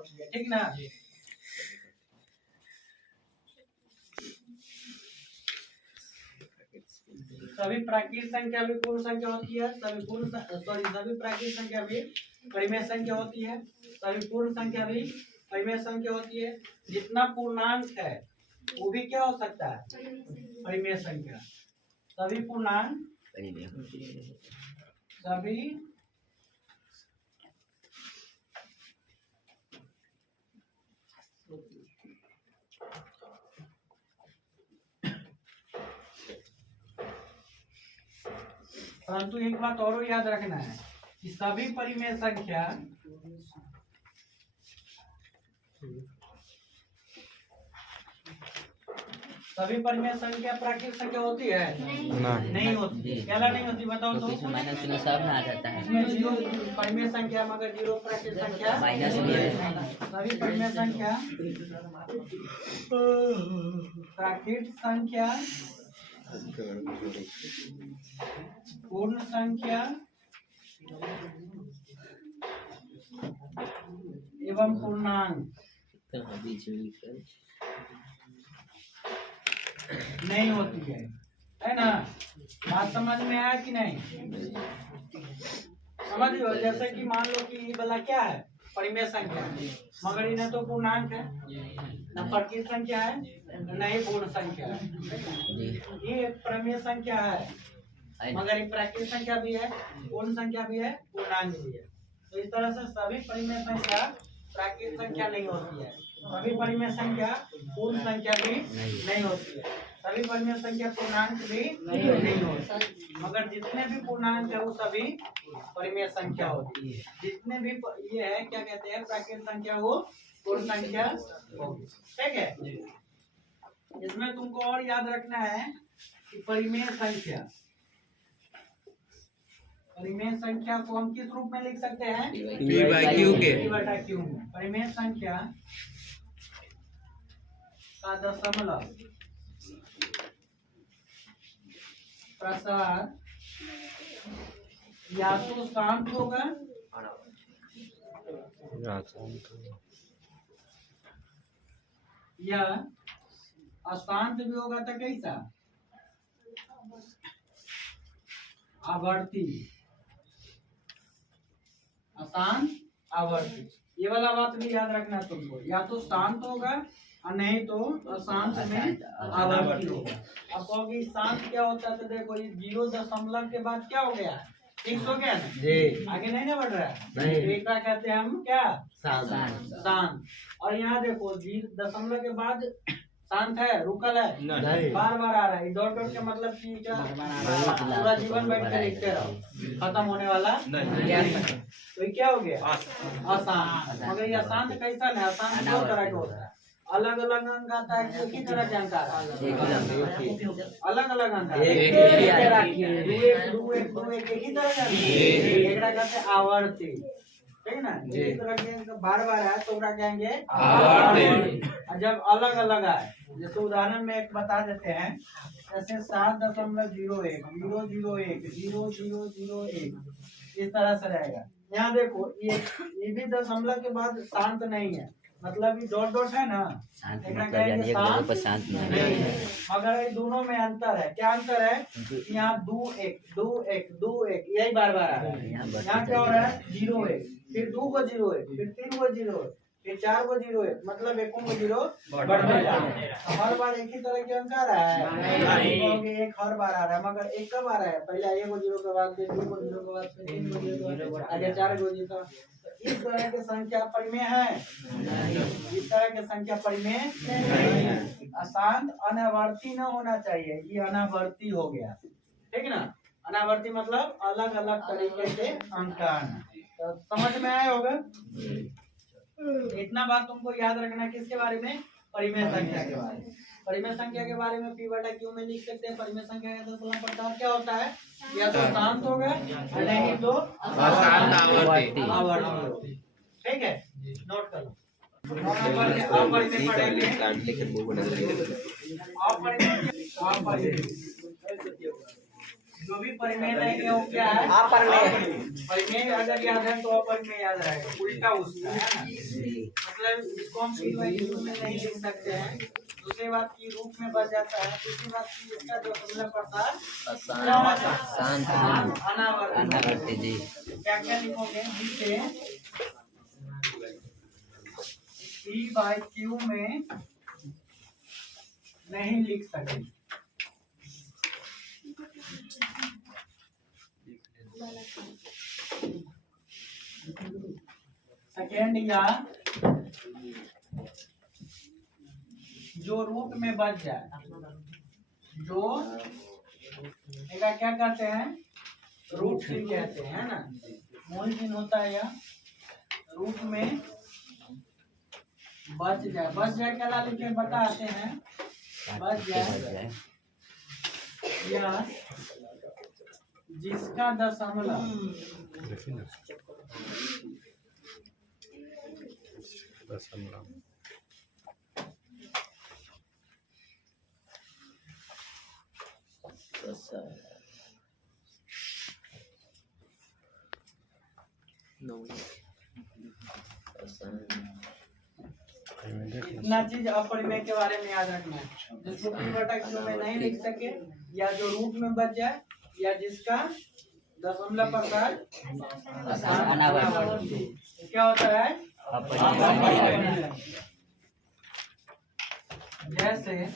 होती है, ठीक ना। सभी प्राकृतिक संख्या भी पूर्ण संख्या होती है, सभी प्राकृतिक संख्या भी परिमेय संख्या होती है, सभी पूर्ण संख्या भी परिमेय संख्या होती है। जितना पूर्णांक है वो भी क्या हो सकता है, परिमेय संख्या। सभी पूर्णांक सभी परंतु एक बात और याद रखना है कि सभी परिमेय संख्या प्राकृतिक संख्या होती है, नहीं होती। क्या नहीं होती बताओ तो। सब ना जाता है इसमें जीरो परिमेय संख्या मगर जीरो प्राकृतिक संख्या सभी परिमेय संख्या प्राकृतिक संख्या पूर्ण संख्या एवं पूर्णांक नहीं होती है ना। बात समझ में आया कि नहीं, समझ लो। जैसे कि मान लो कि ये वाला क्या है, परिमेय संख्या, मगर ये न तो पूर्णांक है, न प्राकृतिक संख्या है, न ही पूर्ण संख्या है। ये परिमेय संख्या है मगर ये प्राकृतिक संख्या भी है, पूर्ण संख्या भी है, पूर्णांक भी है। तो इस तरह से सभी परिमेय संख्या प्राकृतिक संख्या नहीं होती है, सभी परिमेय संख्या पूर्ण संख्या भी नहीं होती है, सभी परिमेय संख्या पूर्णांक भी नहीं होती, मगर जितने भी पूर्णांक है वो सभी परिमेय संख्या होती है। जितने भी ये है क्या कहते हैं प्राकृतिक संख्या वो पूर्ण संख्या होगी, ठीक है। इसमें तुमको और याद रखना है कि परिमेय संख्या को हम किस रूप में लिख सकते हैं, P/Q में। परिमेय संख्या का दशमलव प्रसार या तो शांत होगा या अशांत भी होगा, तो कैसा, आवर्ती, अशांत आवर्ती। ये वाला बात भी याद रखना तुमको, या तो शांत होगा और नहीं तो अशांत में आवर्ती होगा। अब कहोगे शांत क्या होता है, तो देखो ये 0 के बाद क्या हो गया, फिक्स हो गया ना जी, आगे नहीं ना बढ़ रहा है। एक कहते हैं हम क्या, शांत। और यहाँ देखो 0 के बाद शांत है, रुकल है, बार बार आ रहा है। डॉट डॉट का मतलब कि पूरा जीवन बैठ कर लिखते रहो, खत्म होने वाला तो ये क्या हो गया, अशांत। मगर ये अशांत कैसा है, अशांत दो तरह का होता है, अलग अलग अंक आता है, एक ही तरह के अंक आता है, अलग अलग अंक एक ही तरह का, एक कहते हैं आवर्ती, ठीक है ना। इस तरह के बार बार आए तो कहेंगे आवर्ती। जब अलग अलग आए, जैसे उदाहरण में एक बता देते हैं, जैसे 7.01 001 0001 इस तरह से रहेगा। यहाँ देखो ये भी दशमलव के बाद शांत नहीं है, मतलब ये डॉट डॉट है ना, शांत नहीं है, मगर ये दोनों में अंतर है। क्या अंतर है, यहाँ 2 1 यही बार बार आ रहा है। यहाँ क्या हो रहा है, 0 1, फिर 2 को 0 1, फिर 3 को 0 1, फिर 4 को 0 1, मतलब 1 को 0 बढ़ते जा रहा है। हर बार एक ही तरह के अंक आ रहा है, एक हर बार आ रहा है, मगर एक कब आ रहा है, पहले 1 को 0 के बाद, फिर 2 को 0 के बाद, फिर 3 को 0 के बाद, आगे 4 को 0। इस तरह के संख्या परिमेय है, इस तरह के संख्या परिमेय नहीं है। अशांत अनावर्ती न होना चाहिए, ये अनावर्ती हो गया, ठीक है ना। अनावर्ती मतलब अलग अलग तरीके से अंक आना। तो समझ में आया होगा, इतना बात तुमको याद रखना। किसके बारे में, परिमेय संख्या के बारे में। परिमेय संख्या के बारे में P/Q में लिख सकते हैं। परिमेय संख्या का दशमलव प्रसार क्या होता है, या तो शांत होगा नहीं तो अशांत आवर्ती, ठीक है, नोट कर लो। जो भी परिमेय नहीं है वो क्या है, परिमेय। अगर याद है तो अपरिमेय याद रहेगा, उल्टा उसका है ना। मतलब इसको हम पी वाई रूप में नहीं लिख सकते हैं। दूसरी बात की रूप में बच जाता है। तीसरी बात की इसका जो मतलब पड़ता है अनावर्ती जी। क्या क्या लिखोगे नीचे पी बाई क्यू में नहीं लिख सकते। सेकेंड या जो रूट में बच जाए, जो इसका क्या कहते हैं रूट चिन्ह कहते हैं ना, मूल चिन्ह होता है या रूट में बच जाए। बच जाए क्या लिखे बताते हैं, बच जाए या जिसका दशमलव इतना चीज अपरिमेय के बारे में याद रखना है। जिसको पी बटा क्यू में नहीं लिख सके या जो रूट में बच जाए या जिसका दशमलव प्रकार क्या होता है जैसे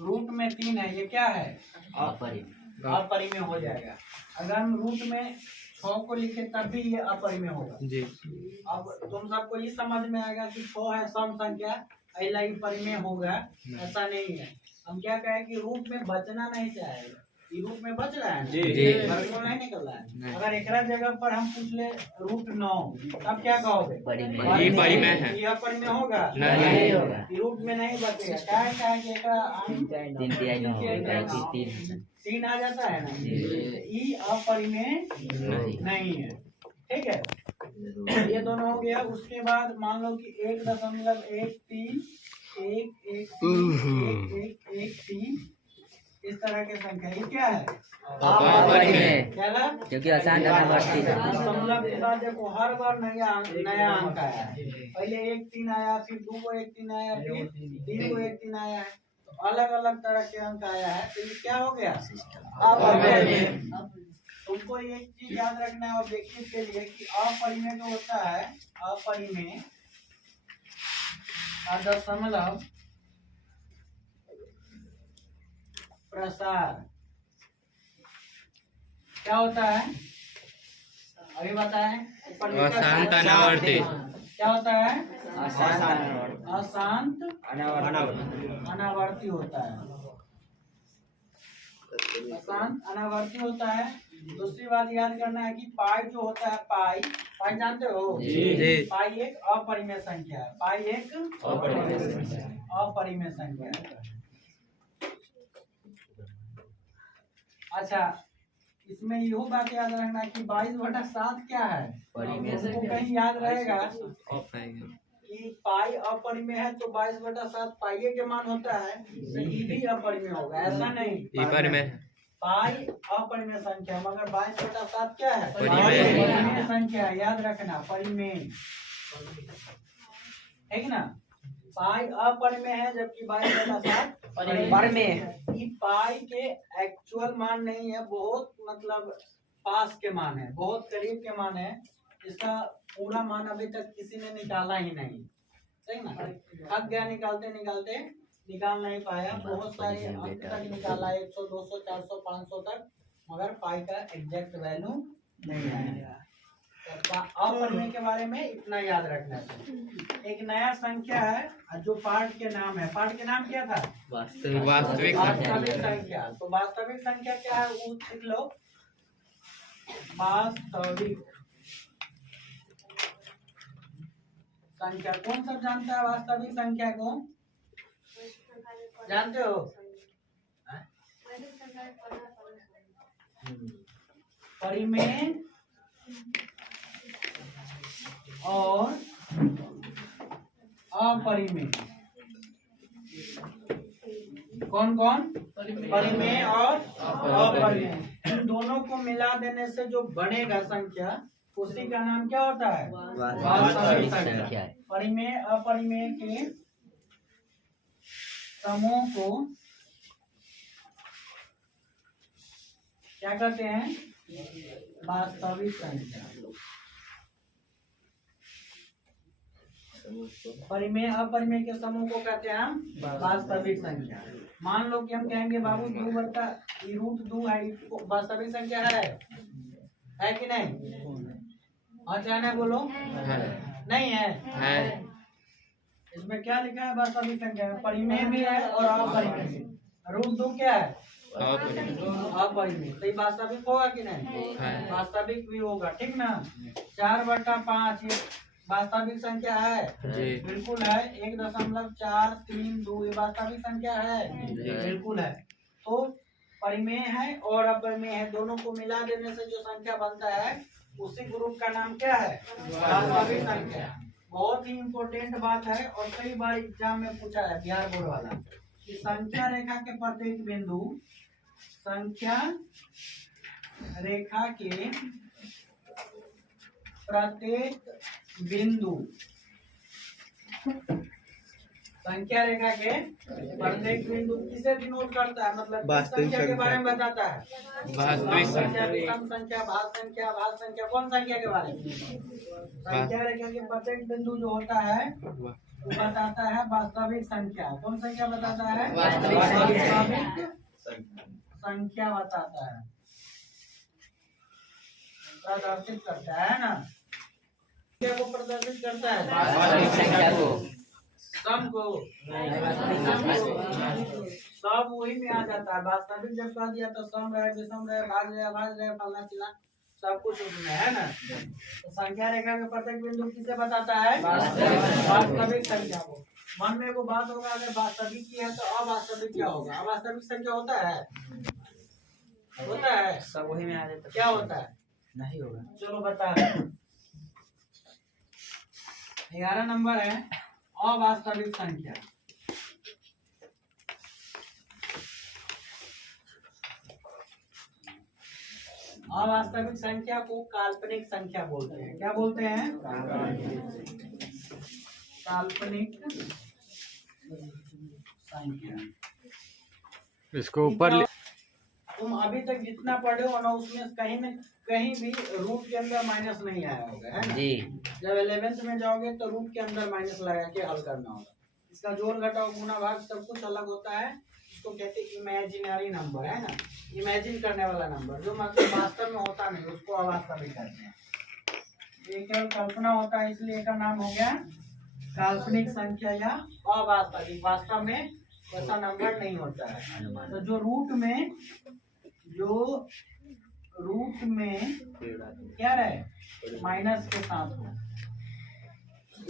रूट में 3 है, ये क्या है अपरिमेय हो जाएगा। अगर हम रूट में 6 को लिखे तब भी ये अपरिमेय होगा जी। अब तुम सबको ये समझ में आएगा कि 6 है सम संख्या, अला परिमेय होगा, ऐसा नहीं है। हम क्या कहें कि रूट में बचना नहीं चाहेगा, ये रूट में बच रहा है जी, वर्गमूल नहीं निकल रहा है। अगर एक जगह पर हम पूछ ले रूट 9 तब क्या कहोगे परिमेय है, यह परिमेय होगा नहीं होगा, रूट में नहीं बचेगा। क्या है कि 3 आ जाता है ना, ये अपरिमेय नहीं है। ठीक है, ये दोनों हो गया। उसके बाद मान लो कि 1.13 1.13 इस तरह के संख्या, ये क्या है क्योंकि आसान दशमलव के बाद देखो हर बार नया अंक आया है। पहले 1-3 आया, फिर 2 को 1-3 आया, फिर 3 को 1-3 आया है, तो अलग अलग तरह के अंक आया है। तो ये क्या हो गया तुमको एक चीज याद रखना है ऑब्जेक्टिव के लिए कि अपरिमेय जो होता है, अपरिमेय दशमलव प्रसार क्या होता है अभी बताएं। अशांत अनावर्ती क्या होता है अशांत अनावर्ती होता है, अशांत अनावर्ती होता है। दूसरी बात याद करना है कि पाई जो होता है, पाई जानते हो जी। पाई एक अपरिमेय संख्या है, पाई एक अपरिमेय संख्या है। अच्छा, इसमें यह बात याद रखना है कि 22/7 क्या है तो कहीं याद रहेगा कि पाई अपरिमेय है तो 22/7 पाई के मान होता है, तो ये भी अपरिमेय होगा, ऐसा नहीं। पाई अपरिमेय संख्या मगर 22/7 क्या है परिमेय संख्या, याद रखना परिमेय, ठीक ना। पाई अपरिमेय है जबकि 22/7 परिमेय है। ये पाई के एक्चुअल मान नहीं है, बहुत मतलब पास के मान है, बहुत करीब के मान है। इसका पूरा मान अभी तक किसी ने निकाला ही नहीं, ठीक ना। थक गया निकालते निकाल नहीं पाया, बहुत सारे अंक तक निकाला 100 200 400 500 तक, मगर पाई का एग्जैक्ट वैल्यू नहीं आया। अपरिमेय के बारे में इतना याद रखना है। एक नया संख्या है जो पार्ट के नाम है, पार्ट के नाम क्या था वास्तविक संख्या। तो वास्तविक संख्या क्या है वो लिख लो, वास्तविक संख्या। कौन सब जानता है वास्तविक संख्या को, जानते हो परिमेय और अपरिमेय, कौन परिमेय और अपरिमेय, इन दोनों को मिला देने से जो बनेगा संख्या उसी का नाम क्या होता है? वास्तविक संख्या है। परिमेय अपरिमेय के समूह को क्या कहते हैं? वास्तविक संख्या। परिमेय अपरिमेय के समूह को कहते हैं हम वास्तविक संख्या। मान लो कि हम कहेंगे बाबू 2/√2 है, वास्तविक संख्या है कि नहीं? और क्या है बोलो? नहीं है। इसमें क्या लिखा है? वास्तविक संख्या है। परिमेय भी है और अपरिमेय भी। √2 क्या है? अपरिमेय। तो ये वास्तविक होगा कि नहीं? वास्तविक भी होगा, ठीक ना? 4/5 ये वास्तविक संख्या है? बिल्कुल है। 1.432 ये वास्तविक संख्या है? बिल्कुल है। तो परिमेय है और अपरिमेय है, दोनों को मिला देने से जो संख्या बनता है उसी ग्रुप का नाम क्या है? वास्तविक संख्या। बहुत ही इम्पोर्टेंट बात है और कई बार एग्जाम में पूछा है बिहार बोर्ड वाला कि संख्या रेखा के प्रत्येक बिंदु, संख्या रेखा के प्रत्येक बिंदु, संख्या रेखा के प्रत्येक बिंदु किसे डिनोट करता है? मतलब किस संख्या के बारे में बताता है? वास्तविक संख्या, विषम संख्या, भाग संख्या, भाग संख्या, कौन संख्या के बारे में? संख्या रेखा के प्रत्येक बिंदु जो होता है वो बताता है वास्तविक संख्या। कौन संख्या बताता है? वास्तविक संख्या बताता है, प्रदर्शित करता है ना? क्या को प्रदर्शित करता है? वास्तविक संख्या को। सम को। सब वही में आ जाता है। वास्तविक जब कह दिया तो सम रहे, विषम रहे, भाग रहे, फलना चिल्ला सब कुछ उसमें है ना? तो संख्या रेखा के प्रत्येक बिंदु किसे बताता है? वास्तविक संख्या को। मन में एगो बात होगा, अगर वास्तविक की है तो अवास्तविक क्या होगा? अवास्तविक संख्या होता है? होता है? सब वही में आ जाता है। क्या होता है? नहीं होगा। चलो बता रहे हैं। 11 नंबर है अवास्तविक संख्या। अवास्तविक संख्या को काल्पनिक संख्या बोलते हैं। क्या बोलते हैं? काल्पनिक संख्या। इसको ऊपर तुम अभी तक जितना पढ़े हो ना उसमें कहीं भी रूट के अंदर माइनस नहीं आया होगा, है ना? जी। जब 11th में जाओगे तो रूट के अंदर माइनस लगा के हल करना होगा। इसका जोड़ घटाव गुना भाग सब कुछ अलग होता है। इसको कहते हैं इमेजिनरी नंबर, है ना? इमेजिन करने वाला नंबर, जो मतलब वास्तव में होता नहीं, उसको अवास्तविक कहते हैं। ये केवल कल्पना होता है, इसलिए इसका नाम हो गया काल्पनिक संख्या या अवास्तविक। वास्तव में ऐसा नंबर नहीं होता है। तो जो रूट में क्या रहे? माइनस के साथ हो।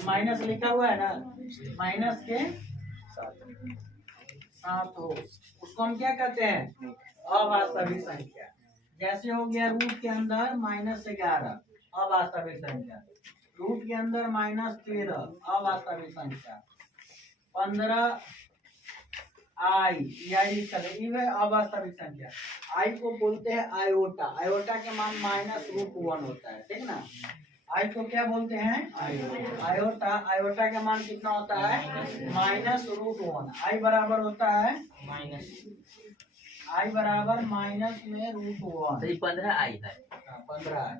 माइनस लिखा हुआ है ना? माइनस के साथ हो, उसको हम क्या कहते हैं? अवास्तविक संख्या। जैसे हो गया रूट के अंदर -11 अवास्तविक संख्या, रूट के अंदर -13 अवास्तविक संख्या, 15 आई ये अवास्तविक संख्या। आई को बोलते हैं आयोटा। आयोटा के मान -√1 होता है, ठीक ना? आई को क्या बोलते हैं? आयोटा। आयोटा का मान कितना होता है? -√1। आई बराबर होता है आई बराबर माइनस में √1। 15 आई है। 15 है।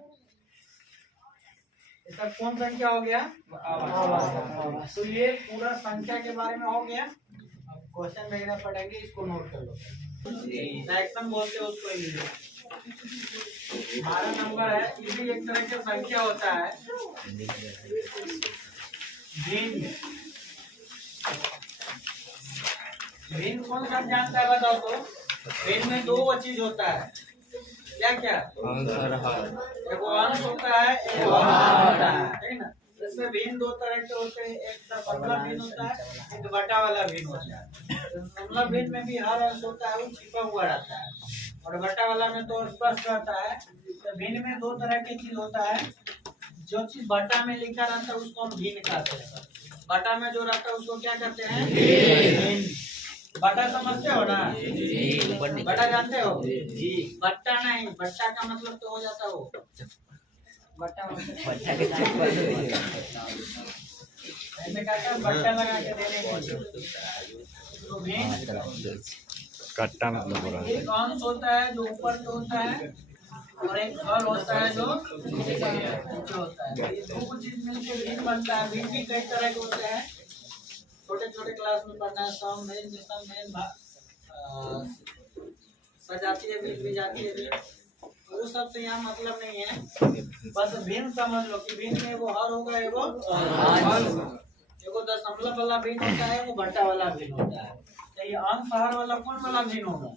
ये सब कौन संख्या हो गया? तो ये पूरा संख्या के बारे में हो गया। क्वेश्चन वगैरह पढ़ेंगे, इसको नोट कर लो। फ्रैक्शन बोलते हैं उसको इंग्लिश। 12 नंबर है, ये भी एक तरह की संख्या होता है। भिन्न। भिन्न कौन सा जानता है बताओ तो? भिन्न में दो चीज होता है। क्या क्या? एक अंश होता है, एक होता है, ठीक ना? इसमें भिन्न दो तरह के होते हैं। एक दशमलव भिन्न होता है, एक बटा वाला भिन्न होता है। दशमलव भिन्न में भी हर अंश होता है, वो छिपा हुआ रहता है, और बटा वाला में तो स्पष्ट रहता है। तो भिन्न में दो तरह की चीज होता है। जो चीज बटा में लिखा रहता है उसको हम भिन्न कहते हैं। बटा में जो रहता है उसको क्या कहते हैं? भिन्न। बटा समझते हो ना? बटा जानते हो? बट्टा नहीं, बट्टा का मतलब तो हो जाता हो बट्टा बच्चा के चप्पल ऐसे काका बट्टा लगा के देने के लिए तो भिन्न कट्टा मतलब बोला एक अंश होता है जो ऊपर जो होता है और एक फल होता है जो नीचे होता है। ये दो चीज मिलकर भिन्न बनता है। भिन्न भी कई तरह के होते हैं, छोटे छोटे क्लास में पढ़ना है। सम भिन्न विषम भिन्न सजातीय भिन्न विजातीय भिन्न, वो सब से यहाँ मतलब नहीं है। बस भिन्न समझ लो कि भिन्न में वो हर होगा, एगो दशमलव वाला भिन्न होता है, वो बट्टा वाला भिन्न होता है। तो ये अंश हर वाला कौन वाला भिन्न होगा?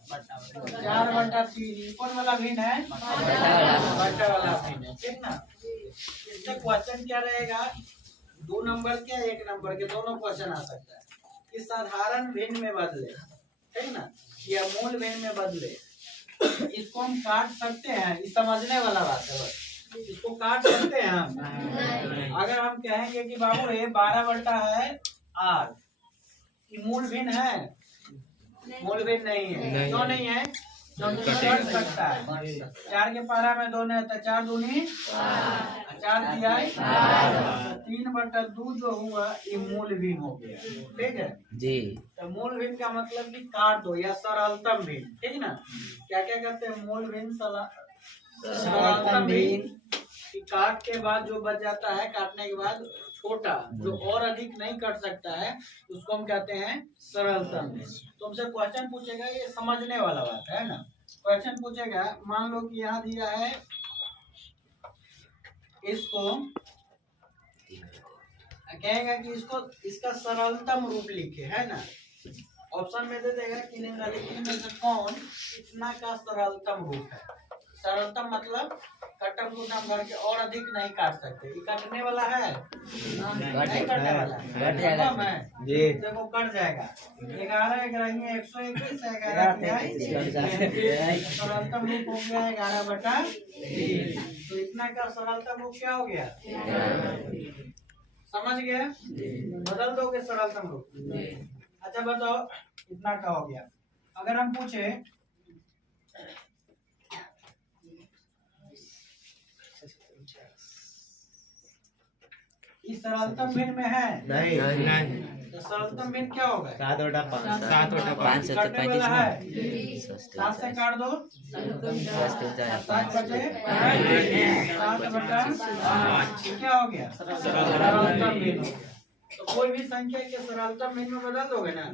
4/3 कौन वाला भिन्न है? बट्टा वाला भिन्न है, ठीक ना। इसका क्वेश्चन क्या रहेगा? 2 नंबर के 1 नंबर के दोनों क्वेश्चन आ सकता है कि साधारण भिन्न में बदले, ठीक ना, या मूल भिन्न में बदले। इसको हम काट सकते हैं, इस समझने वाला बात है बस। इसको काट सकते हैं हम। अगर हम कहेंगे कि बाबू ये 12 है 8, कि मूल भिन्न है? मूल भिन्न नहीं है। क्यों नहीं है? कट सकता है। 4 के पारा में 2 है तो 4 दूनी 4 दिया 3/2 जो हुआ ये मूल भिन्न हो गया, ठीक है जी। तो मूल भिन्न का मतलब कि काट दो या सरलतम भिन्न, ठीक ना। क्या क्या कहते हैं? मूल भिन्न, सरलतम भिन्न। काट के बाद जो बच जाता है, काटने के बाद छोटा जो और अधिक नहीं कट सकता है, उसको हम कहते हैं सरलतम भिन्न। तुमसे क्वेश्चन पूछेगा, ये समझने वाला बात है ना। क्वेश्चन पूछेगा, मान लो कि यहाँ दिया है इसको, कहेगा कि इसको इसका सरलतम रूप लिखे, है ना। ऑप्शन में दे देगा कि निम्नलिखित में से कौन इतना का सरलतम रूप है। सरलतम मतलब कटम कुटम करके और अधिक नहीं काट सकते। ये काटने वाला है? नहीं काटने वाला है। जी देखो कट जाएगा। 11 11 121 सरलतम रूप हो गया 11/3। तो इतना का सरलतम रूप क्या हो गया? समझ गया? बदल दोगे सरलतम रूप। अच्छा बताओ, इतना का हो गया। अगर हम पूछे इस सरलतम भिन्न में है? नहीं। तो सरलतम भिन्न क्या होगा? 7/5 काटने वाला है 7 से काट दो 7/5 क्या हो गया? सरलतम भिन्न हो गया। तो कोई भी संख्या के सरलतम भिन्न में बदल दोगे ना।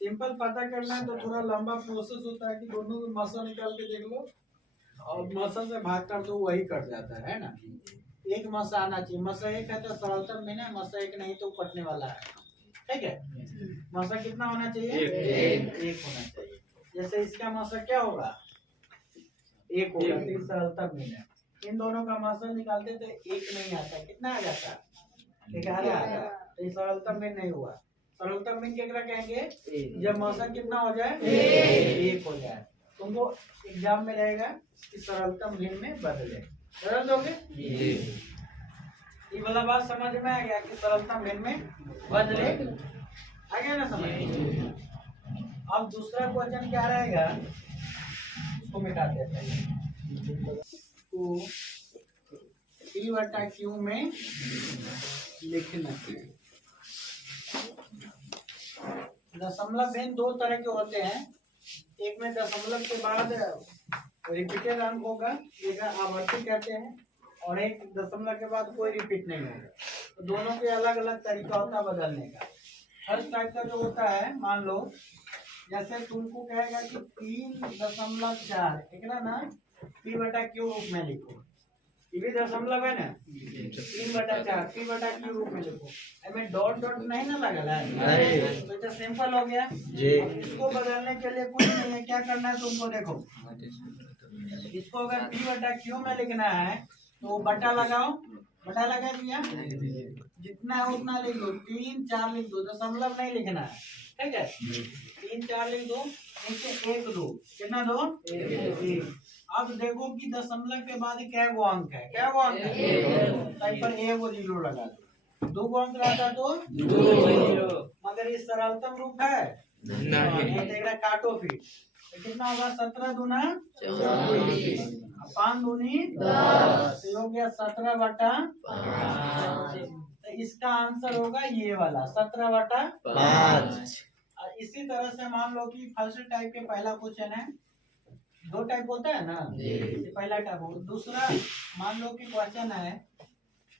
सिंपल पता करना है तो थोड़ा लंबा प्रोसेस होता है कि दोनों को मसा निकाल के देख लो और मसा से भाग कर दो, वही कट जाता है ना। एक मसा आना चाहिए। मसा 1 है तो सरलतम भिन्न है, मसा 1 नहीं तो कटने वाला है, ठीक है। मसा कितना होना चाहिए? 1 होना चाहिए। जैसे इसका मसा क्या होगा? 1 होगा तो सरलतम भिन्न है। इन दोनों का मसा निकालते तो 1 नहीं आता, कितना आ जाता? 11 आता। तो सरलतम भिन्न नहीं हुआ। सरलतम भिन्न क्या कहेंगे? जब मसा कितना हो जाए? 1 हो जाए। तुमको एग्जाम में रहेगा कि सरलतम भिन्न में बदले, बदल दोगे? ये वाला बात समझ में आ गया कि सरलतम भिन्न में बदले, आ गया ना समझ? अब दूसरा क्वेश्चन क्या रहेगा, उसको मिटाते हैं। तो P/Q में लिखना। दशमलव भिन्न 2 तरह के होते हैं। एक में दशमलव के बाद रिपीटेड अंक होगा, एक आवर्ती कहते हैं, और एक दशमलव के बाद कोई रिपीट नहीं होगा। तो दोनों के अलग अलग तरीका होता है बदलने का। हर टाइप का जो होता है, मान लो जैसे तुमको कहेगा कि 3.4 लिखना ना, P/Q रूप में लिखो। ये भी दशमलव है ना, 3/4 P/Q रूप में लिखो। इसमें डॉट डॉट नहीं ना लगा है, तो सिंपल हो गया जी। इसको बदलने के लिए कुछ नहीं है, क्या करना है तुमको, देखो इसको अगर P/Q में लिखना है तो बटा लगाओ, बटा लगा दिया, जितना है उतना लिख दो। 3 4 लिख दो, दशमलव नहीं लिखना है, ठीक है। 3 4 लिख दो, नीचे 1 2, कितना दो? 1। अब देखो कि दशमलव के बाद क्या गो अंक है, क्या गो अंक है? पर 1 0 लगा दो। 2 गो अंक रहता तो 2 0, मगर ये सरलतम रूप है नहीं, काटो फिर। तो कितना होगा 17 दूना 5 दूनी 10, तो हो गया 17/5। तो इसका आंसर होगा ये वाला 17/5। इसी तरह से मान लो कि फर्स्ट टाइप के पहला क्वेश्चन है, 2 टाइप होता है ना, ये पहला टाइप हो। दूसरा मान लो कि क्वेश्चन है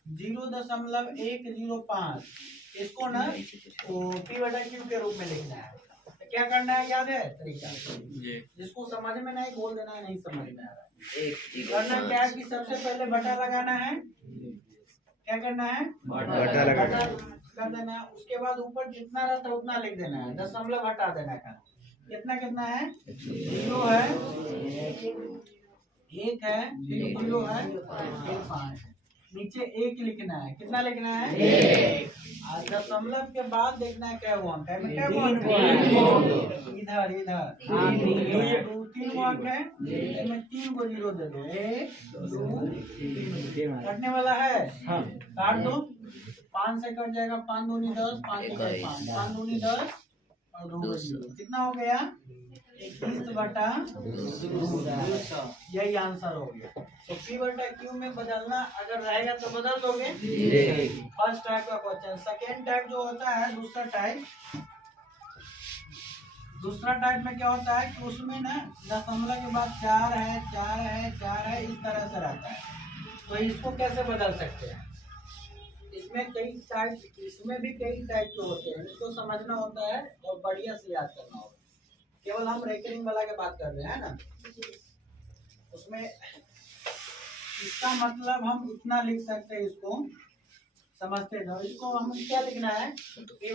0.105, इसको ना तो P/Q के रूप में लिखना है। तो क्या करना है, याद है तरीका? जिसको समझ में नहीं बोल देना है, नहीं समझ में आ रहा है। करना क्या है कि सबसे पहले बटा लगाना है। क्या करना है, बटा लगाना है। कर देना है। उसके बाद ऊपर जितना रहता है उतना लिख देना है, दशमलव हटा देना है। कितना कितना है, 0 है, 1 है, 0 है, 5 है। नीचे 1 लिखना है। कितना लिखना है, 1। और दशमलव के बाद देखना है क्या हुआ अंक है, क्या हुआ अंक है, इधर इधर 3 अंक है, इसमें 3 को 0 दे दो। 1 2 3 कटने वाला है, काट दो। 5 से कट जाएगा, 5 दूनी 10, 5 से 5 5 दूनी 10 और 2 0। कितना हो गया, 21/200। यही आंसर हो गया। तो P/Q में बदलना अगर रहेगा तो बदल दोगे। फर्स्ट टाइप का क्वेश्चन। सेकेंड टाइप जो होता है, दूसरा टाइप में क्या होता है कि उसमें ना दशमलव के बाद 4 है, 4 है, 4 है, इस तरह से रहता है। तो इसको कैसे बदल सकते हैं? इसमें भी कई टाइप के होते हैं, इसको समझना होता है और बढ़िया से याद करना होगा। केवल हम रेकरिंग वाला की बात कर रहे हैं ना, उसमें इसका मतलब हम इतना लिख सकते हैं, इसको समझते जाओ। इसको हम क्या लिखना है, P/Q।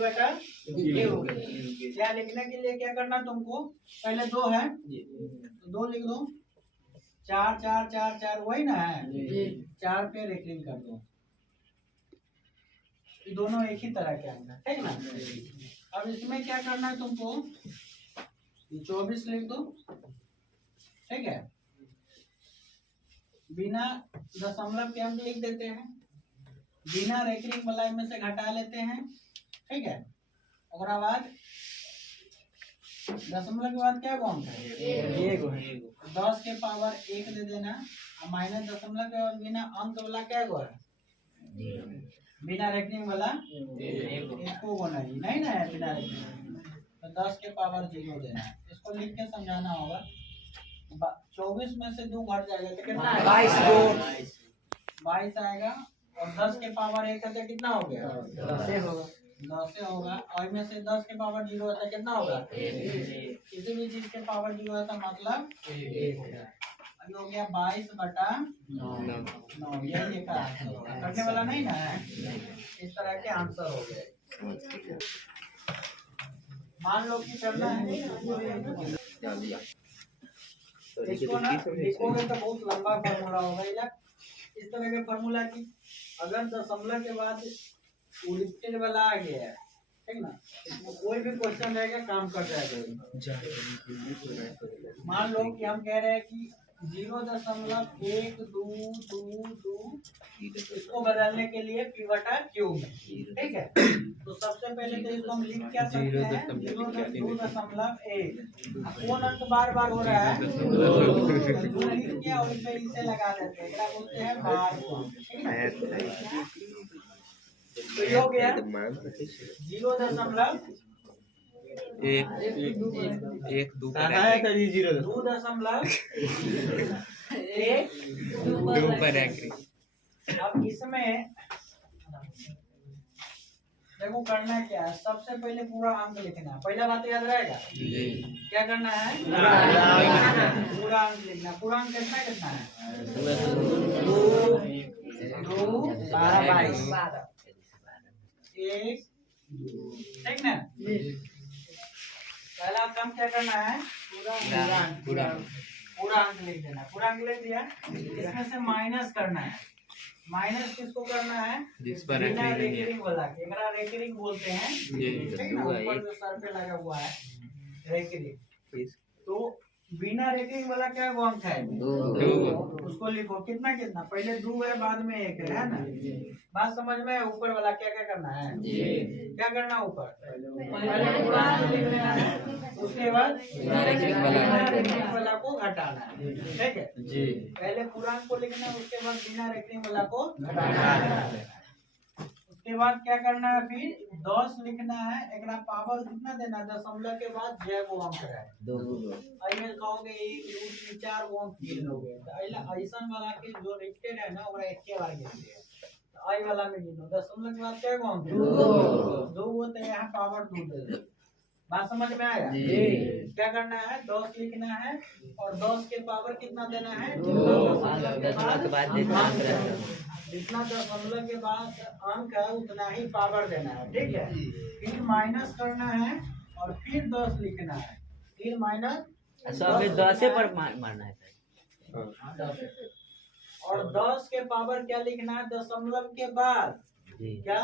क्या लिखने के लिए क्या करना तुमको, पहले 2 है तो 2 लिख दो, 4 4 4 4 वही ना है, 4 पे रेकरिंग कर दो। दोनों एक ही तरह के अंक है, ठीक ना। अब इसमें क्या करना है तुमको, 24 लिख दो, ठीक है। बिना दशमलव के अंक लिख देते हैं, बिना रेकरिंग वाला में से घटा लेते हैं, ठीक है। और बाद दशमलव के बाद क्या अंक है, 10 के पावर 1 दे देना। माइनस दशमलव के बाद बिना अंक वाला क्या है, बिना रेकरिंग वाला इसको वो नहीं ना है, बिना रेकरिंग तो 10 के पावर 0 देना है। इसको लिख के समझाना होगा। 24 में से 2 घट जाएगा तो कितना है, 22 आएगा। और 10 के पावर 1 है तो कितना हो गया, 10 होगा। और में से 10 के पावर 0 है तो कितना होगा, किसी भी चीज के पावर 0 है तो मतलब 1 होगा। अभी हो गया 22/9। यही एक आंसर होगा, करने वाला नहीं ना है। इस तरह के आंसर हो गए। मान लो कि करना है, इसको ना लिखोगे तो बहुत लंबा फॉर्मूला होगा। इस तरह के फॉर्मूला की अगर दशमलव के बाद उल्टे वाला आ गया है, ठीक ना, इसमें कोई भी क्वेश्चन रहेगा काम कर जाएगा। मान लो कि हम कह रहे हैं कि 0.1222, इसको बदलने के लिए P/Q में, ठीक है। तो सबसे पहले तो इसको हम लिख क्या सकते हैं, 0.2.1। कौन अंक बार बार हो रहा है, लिख किया और इसे लगा देते हैं, बोलते हैं बार को, ठीक है। तो ये हो गया 0.1 2 अब इसमें देखो करना क्या है, सबसे पहले पूरा अंक लिखना है। पहला बात याद रहेगा, क्या करना है, पूरा अंक लिखना। पूरा अंक कितना कितना है, 2 2 12 22 1 ठीक ना। पहला काम क्या करना है, पूरा अंक लिख देना। पूरा अंक लिख दिया, इसमें से माइनस करना है। माइनस किसको करना है, बिना रेकरिंग वाला, केकरा रेकरिंग बोलते हैं, ठीक ना, ऊपर जो सर पे लगा हुआ है रेकरिंग। तो बिना रेखिंग वाला क्या अंक है? उसको लिखो कितना कितना, पहले 2 है बाद में 1 है ना। बात समझ में? ऊपर वाला क्या क्या करना है? क्या करना है ऊपर? पहले पूर्णांक लिख लेना है, उसके बाद बिना रेखिंग वाला को घटाना है। ठीक है जी, पहले पूर्णांक को लिखना है, उसके बाद बिना रेखिंग वाला को घटाना है। उसके बाद क्या करना है? फिर 10 लिखना है। एक पावर कितना देना? दशमलव के बाद जय वो अंक है 2। अइमे कहोगे 1 2 3 4 वो अंक गिन लोगे, तो अइला ऐसन वाला के जो रिपीटेड है ना ओकरा एक बार गिन लिया। तो आई वाला में गिनो दशमलव के बाद क्या वो अंक 2 वो, तो यहाँ पावर 2 दे दो। बात समझ में आया जी? क्या करना है? 10 लिखना है और 10 के पावर कितना देना है? जितना दशमलव के बाद अंक है उतना ही पावर देना है। ठीक है, फिर माइनस करना है और फिर 10 लिखना है, फिर माइनस 10 पर मारना है और 10 के पावर क्या लिखना है? दशमलव के बाद क्या?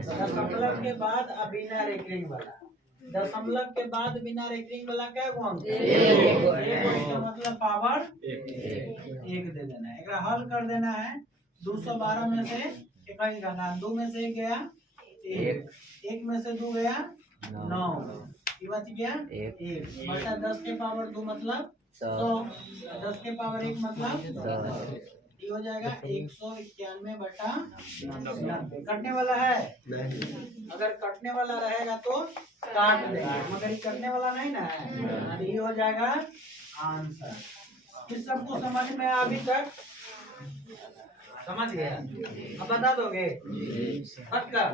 दशमलव के बाद बिना रेखिंग वाला, दशमलव के बाद बिना रेखिंग वाला क्या अंक? मतलब पावर 1 दे देना है। एक हल कर देना है। 212 में से इकाई का नाम 2 में से गया 1 में से 2 गया 9, ये बच गया 1 बटा 10 के पावर 2 मतलब 100, 10 के पावर 1 मतलब ये हो जाएगा 191 बटा 90। कटने वाला है नहीं, अगर कटने वाला रहेगा तो काट देंगे, मगर ये कटने वाला नहीं ना है, ये हो जाएगा आंसर। इस सबको समझ में अभी तक समझ गया? अब बता दोगे पक्का?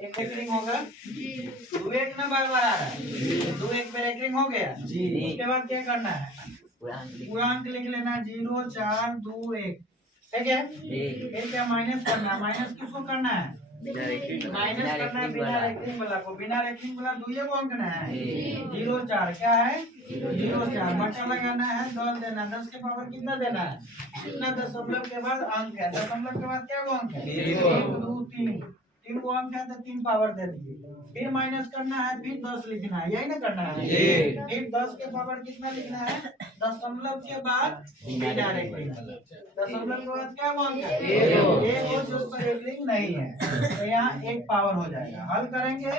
एक रेकरिंग होगा 2 1 ना बार बार आ रहा है, 2 1 पे रेकरिंग हो गया जी। उसके बाद क्या करना है? पूर्णांक लिख लेना 0 4 2 1। ठीक है, फिर क्या माइनस करना है? माइनस किसको करना है? माइनस करना है बिना रेकरिंग वाला को। बिना रेकरिंग वाला 2 को अंकना है 0 4 क्या है 0 4 बटा लगाना है 10 देना। 10 के पावर कितना देना है? कितना दशमलव के बाद अंक है, दशमलव के बाद क्या वो अंक है? 1 2 3 3 वो अंक है तो 3 पावर दे दीजिए। फिर माइनस करना है, फिर 10 लिखना है, यही ना करना है? फिर 10 के पावर कितना लिखना है? दशमलव के बाद बिना रेकरिंग, दशमलव के बाद क्या वो अंक है? 1 हो जो उसका रेकरिंग नहीं है, तो यहाँ 1 पावर हो जाएगा। हल करेंगे,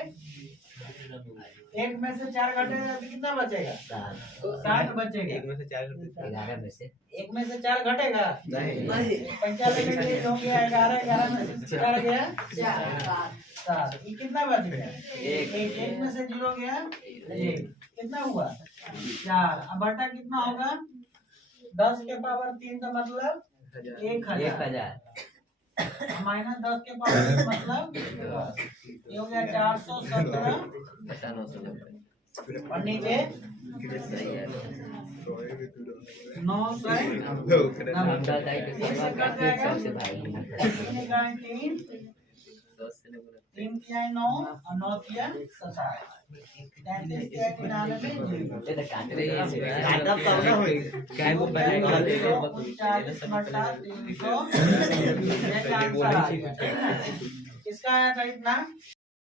1 में से 4 घटेगा तो कितना बचेगा? 7 बचेगा। 1 में से 4 11 में से 1 में से 4 घटेगा नहीं, 95 में से हो गया 11 11 में से 4 गया 7, ये कितना बच गया? 1 में से 0 गया 1, कितना हुआ 4। अब बटा कितना होगा? 10 के पावर 3 का मतलब 1000 माइनस 10 के पावर मतलब ये हो गया 417 और नीचे 3 किया 9 और 9 किया 27, 33 किया 99 किसका आया था इतना?